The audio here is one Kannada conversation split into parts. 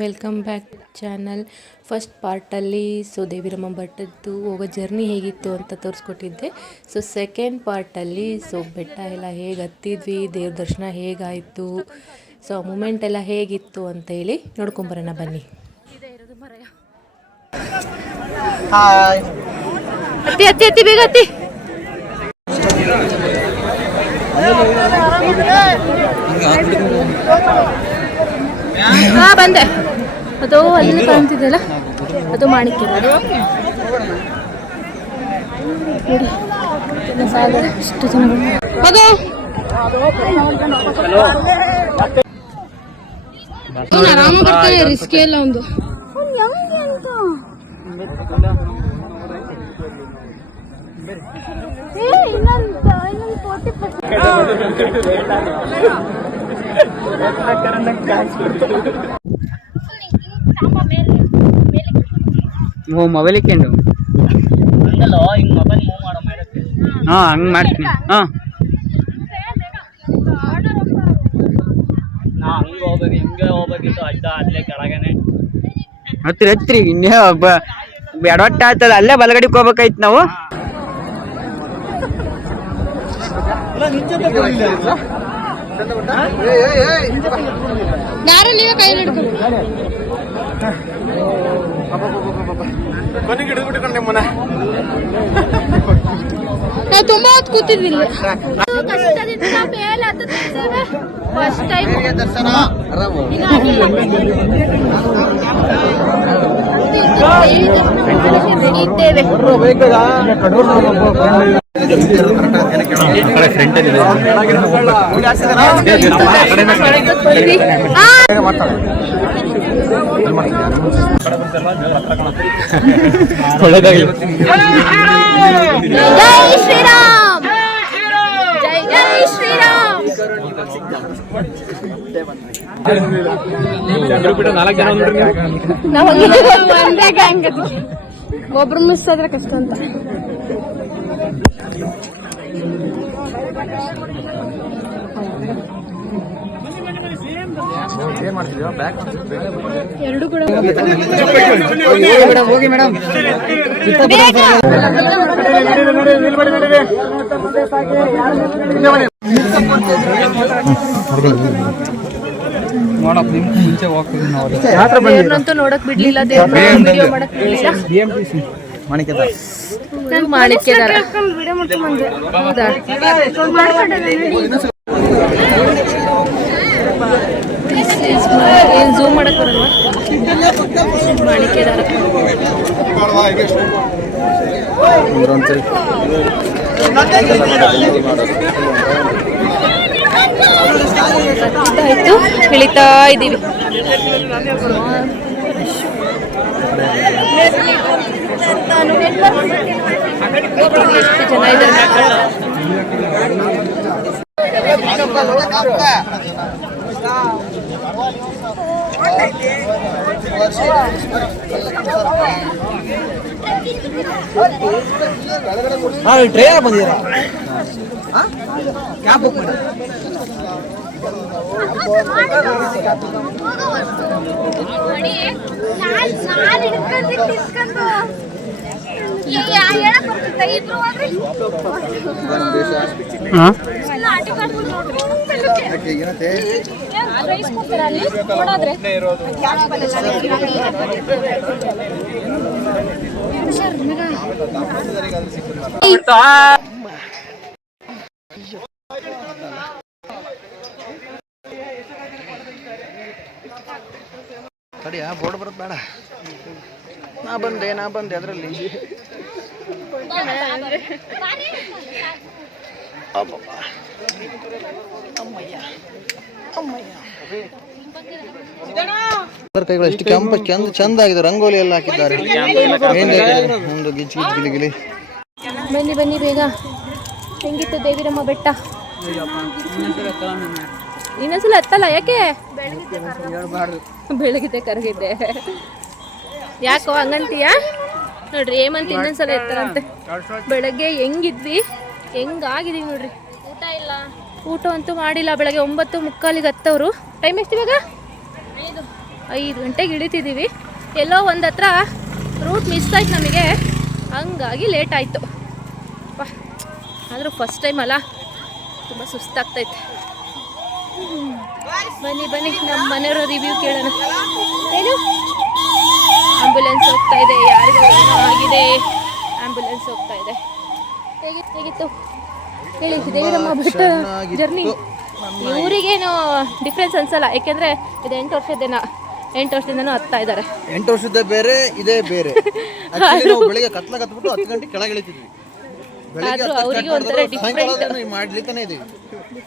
Welcome back channel. ಫಸ್ಟ್ ಪಾರ್ಟಲ್ಲಿ ದೇವಿರಮ್ಮ ಬೆಟ್ಟದ್ದು ಹೋಗೋ ಜರ್ನಿ ಹೇಗಿತ್ತು ಅಂತ ತೋರಿಸ್ಕೊಟ್ಟಿದ್ದೆ. ಸೆಕೆಂಡ್ ಪಾರ್ಟಲ್ಲಿ ಬೆಟ್ಟ ಎಲ್ಲ ಹೇಗೆ ಹತ್ತಿದ್ವಿ, ದೇವ್ರ ದರ್ಶನ ಹೇಗಾಯಿತು, ಮೂಮೆಂಟ್ ಎಲ್ಲ ಹೇಗಿತ್ತು ಅಂತ ಹೇಳಿ ನೋಡ್ಕೊಂಬರೋಣ ಬನ್ನಿ. ಹತ್ತಿ ಹತ್ತಿ ಹತ್ತಿ ಬೇಗ ಹತ್ತಿ. ಬಂದೆ. ಅದು ಅಲ್ಲಿ ಕಾಣ್ತಿದೆಯಲ್ಲ, ಅದು ಮಾಣಿಕ್ಯ. ನೋಡಿ ಎಷ್ಟು ಜನ ಆರಾಮ ಬರ್ತಾನೆ, ರಿಸ್ಕ್ ಇಲ್ಲ ಒಂದು. ಮೊಬೈಲ್ ಇಕ್ಕೊಂಡು ಹಂಗ್ ಮಾಡ್ತೀನಿ. ಹತ್ತಿರ ಹತ್ತಿರಿ ಇನ್ನೇ ಎಡವಟ್ಟ ಆಗ್ತದ. ಅಲ್ಲೇ ಬಲಗಡಿಗೆ ಹೋಗ್ಬೇಕಾಯ್ತು ನಾವು. ನಾವು ತುಂಬಾ ಹೊತ್ತು ಕೂತಿದ್ವಿಲ್ಲ. ಜೈ ಶ್ರೀರಾಮ್, ಜೈ ಜೈ ಶ್ರೀರಾಮ್. ಒಬ್ರು ಮಿಸ್ ಆದ್ರೆ ಕಷ್ಟ ಅಂತ. ಎರಡು ಕೂಡ ಹೋಗಿ ಮೇಡಮ್. ದೇವ್ರನ್ನಂತೂ ನೋಡಕ್ ಬಿಡ್ಲಿಲ್ಲ, ದೇವ್ರ ವಿಡಿಯೋ ಮಾಡಕ್ ಬಿಡ್ಲಿಲ್ಲ. ಮಾಣಿಕ್ಯದಾರ ಏನ್ ಝೂಮ್ ಮಾಡಕ್ ಬರಲ್ವಾ? ಮಾಣಿಕ್ಯದಾರ ಆಯ್ತು, ಇಳಿತಾ ಇದ್ದೀವಿ. ಎಷ್ಟು ಜನ ಇದ್ದಾರೆ. ಟ್ರೈನ್ ಬಂದಿದ್ದೀರಾ? ಕ್ಯಾಬ್ ಬುಕ್ ಮಾಡಿ. ತಡಿಯಾ, ಬೋರ್ಡ್ ಬರುತ್ತೆ ಬೇಡ. ನಾ ಬಂದೆ ಅದರಲ್ಲಿ. ಕೈಗಳು ಎಷ್ಟು ಕೆಂಪು ಚಂದ ಆಗಿದೆ. ರಂಗೋಲಿ ಎಲ್ಲ ಹಾಕಿದ್ದಾರೆ. ಒಂದು ಗಿಜಿ ಗಿಲಿ ಗಿಲಿ. ಬನ್ನಿ ಬನ್ನಿ ಬೇಗ. ಹೆಂಗಿತ್ತು ದೇವಿರಮ್ಮ ಬೆಟ್ಟ? ಇನ್ನೊಂದ್ಸಲ ಹತ್ತಲ್ಲ, ಯಾಕೆ? ಬೆಳಗ್ಗೆ ಕರಗಿದ್ದೆ. ಯಾಕೋ ಹಂಗಂತೀಯ? ನೋಡ್ರಿ ಹೇಮಂತ್ ಇನ್ನೊಂದ್ಸಲ ಎತ್ತಾರಂತೆ. ಬೆಳಗ್ಗೆ ಹೆಂಗಿದ್ವಿ, ಹೆಂಗಾಗಿದೀವಿ ನೋಡ್ರಿ. ಊಟ ಇಲ್ಲ, ಊಟ ಅಂತೂ ಮಾಡಿಲ್ಲ. ಬೆಳಗ್ಗೆ 9:45 ಹತ್ತವ್ರು. ಟೈಮ್ ಎಷ್ಟು ಇವಾಗ? 5 ಗಂಟೆಗೆ ಇಳಿತಿದ್ದೀವಿ. ಎಲ್ಲೋ ಒಂದು ಹತ್ರ ರೂಟ್ ಮಿಸ್ ಆಯ್ತು ನಮಗೆ, ಹಂಗಾಗಿ ಲೇಟ್ ಆಯಿತು. ಆದರೂ ಫಸ್ಟ್ ಟೈಮ್ ಅಲ್ಲ, ತುಂಬ ಸುಸ್ತಾಗ್ತೈತೆ. ಬನ್ನಿ ಬನ್ನಿ ನಮ್ಮ ಮನೆಯವರ ರಿವ್ಯೂ ಕೇಳೋಣ. ಏನು ಆಂಬ್ಯುಲೆನ್ಸ್ ಹೋಗ್ತಾ ಇದೆ, ಯಾರಿಗೂ ಏನೋ ಆಗಿದೆ, ಆಂಬ್ಯುಲೆನ್ಸ್ ಹೋಗ್ತಾ ಇದೆ. ಹೇಗಿತ್ತು ಹೇಳಿ ದೇವಿರಮ್ಮ ಬೆಟ್ಟ ಜರ್ನಿ? ಇವರಿಗೇನು ಡಿಫ್ರೆನ್ಸ್ ಅನ್ಸಲ್ಲ, ಯಾಕೆಂದರೆ ಇದು 8 ವರ್ಷದಿಂದನೂ ಹತ್ತಾ ಇದ್ದಾರೆ. 8 ವರ್ಷದ ಬೇರೆ ಇದೇ ಬೇರೆ. Actually ನಾವು ಬೆಳಿಗ್ಗೆ ಕತ್ಲ ಕತ್ಬಿಟ್ಟು 10 ಗಂಟೆ ಕೆಳಗೆ ಇಳಿತಿದ್ವಿ. ಆದರೂ ಅವರಿಗೆ ಒಂಥರ ಡಿಫ್ರೆಂಟ್. ಮಾಡ್ಲಿತಾನೆ ಇದೀವಿ.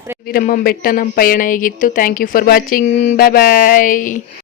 ದೇವಿರಮ್ಮ ಬೆಟ್ಟ ನಮ್ಮ ಪಯಣ ಹೇಗಿತ್ತು? Thank you for watching. Bye bye.